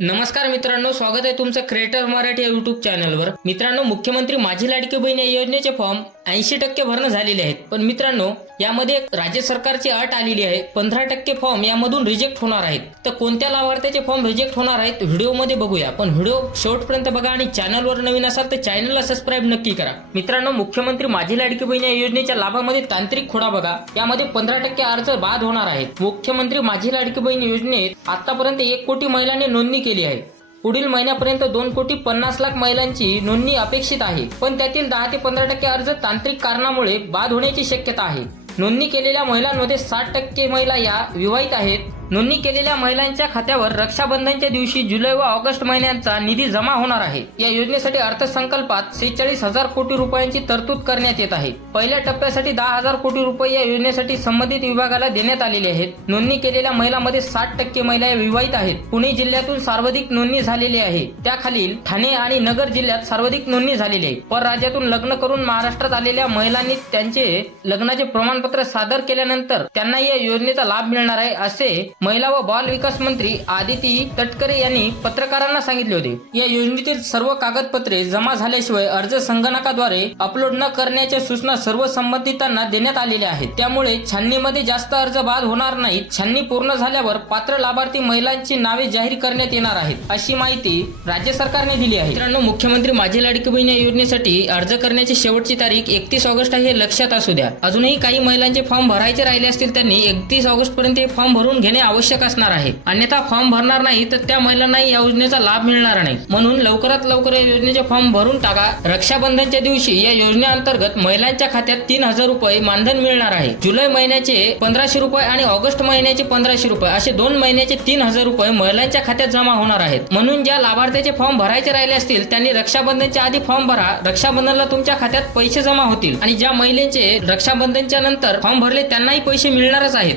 नमस्कार मित्रांनो स्वागत आहे तुमचं क्रिएटर मराठी या युट्यूब चॅनलवर मित्रांनो मुख्यमंत्री माझी लाडकी बहीण या योजनेचे फॉर्म ऐंशी टक्के भरणं झालेले आहेत. पण मित्रांनो यामध्ये राज्य सरकारची अट आलेली आहे. पंधरा टक्के फॉर्म यामधून रिजेक्ट होणार आहेत. तर कोणत्या लाभार्थ्याचे फॉर्म रिजेक्ट होणार आहेत व्हिडिओमध्ये बघूया. पण व्हिडिओ शेवटपर्यंत बघा आणि चॅनलवर नवीन असाल तर चॅनलला सबस्क्राईब नक्की करा. मित्रांनो मुख्यमंत्री माझी लाडकी बहीण या योजनेच्या लाभामध्ये तांत्रिक खोडा बघा. यामध्ये पंधरा टक्के अर्ज बाद होणार आहेत. मुख्यमंत्री माझी लाडकी बहीण योजनेत आतापर्यंत एक कोटी महिलांनी नोंदणी केली आहे. पुढील महिन्यापर्यंत दोन कोटी पन्नास लाख महिलांची नोंदणी अपेक्षित आहे. पण त्यातील दहा ते पंधरा टक्के अर्ज तांत्रिक कारणामुळे बाद होण्याची शक्यता आहे. नोंदणी केलेल्या महिलांमध्ये साठ टक्के महिला या विवाहित आहेत. नोंदणी केलेल्या महिलांच्या खात्यावर रक्षाबंधनच्या दिवशी जुलै व ऑगस्ट महिन्यांचा निधी जमा होणार आहे. या योजनेसाठी अर्थसंकल्पात सेहेचाळीस हजार कोटी रुपयांची तरतूद करण्यात येत आहे. पहिल्या टप्प्यासाठी दहा हजार कोटी रुपये या योजनेसाठी संबंधित विभागाला देण्यात आलेले आहेत. नोंदणी केलेल्या महिलांमध्ये साठ टक्के महिला या विवाहित आहेत. पुणे जिल्ह्यातून सर्वाधिक नोंदणी झालेली आहे. त्याखालील ठाणे आणि नगर जिल्ह्यात सर्वाधिक नोंदणी झालेली आहे. परराज्यातून लग्न करून महाराष्ट्रात आलेल्या महिलांनी त्यांचे लग्नाचे प्रमाणपत्र सादर केल्यानंतर त्यांना या योजनेचा लाभ मिळणार आहे असे महिला व बाल विकास मंत्री आदिती तटकरे यांनी पत्रकारांना सांगितले होते. या योजनेतील सर्व कागदपत्रे जमा झाल्याशिवाय अर्ज संगणकाद्वारे अपलोड न करण्याच्या सूचना सर्व संबंधितांना देण्यात आलेल्या आहेत. त्यामुळे छाननीमध्ये जास्त अर्ज बाद होणार नाहीत छाननी पूर्ण झाल्यावर पात्र लाभार्थी महिलांची नावे जाहीर करण्यात येणार आहेत अशी माहिती राज्य सरकारने दिली आहे. मित्रांनो मुख्यमंत्री माझी लाडकी बहीण या योजनेसाठी अर्ज करण्याची शेवटची तारीख एकतीस ऑगस्ट आहे हे लक्षात असू द्या. अजूनही काही महिलांचे फॉर्म भरायचे राहिले असतील त्यांनी एकतीस ऑगस्ट पर्यंत हे फॉर्म भरून घेणे आवश्यक आवश्यक असणार आहे. अन्यथा फॉर्म भरणार नाही तर त्या महिलांनाही या योजनेचा लाभ मिळणार नाही. म्हणून लवकरात लवकर या योजनेचे फॉर्म भरून टाका. रक्षाबंधनच्या दिवशी या योजनेअंतर्गत महिलांच्या खात्यात तीन हजार रुपये मानधन मिळणार आहे. जुलै महिन्याचे पंधराशे रुपये आणि ऑगस्ट महिन्याचे पंधराशे रुपये असे दोन महिन्याचे तीन हजार रुपये महिलांच्या खात्यात जमा होणार आहेत. म्हणून ज्या लाभार्थ्याचे फॉर्म भरायचे राहिले असतील त्यांनी रक्षाबंधनच्या आधी फॉर्म भरा. रक्षाबंधनला तुमच्या खात्यात पैसे जमा होतील आणि ज्या महिलेचे रक्षाबंधनच्या नंतर फॉर्म भरले त्यांनाही पैसे मिळणारच आहेत.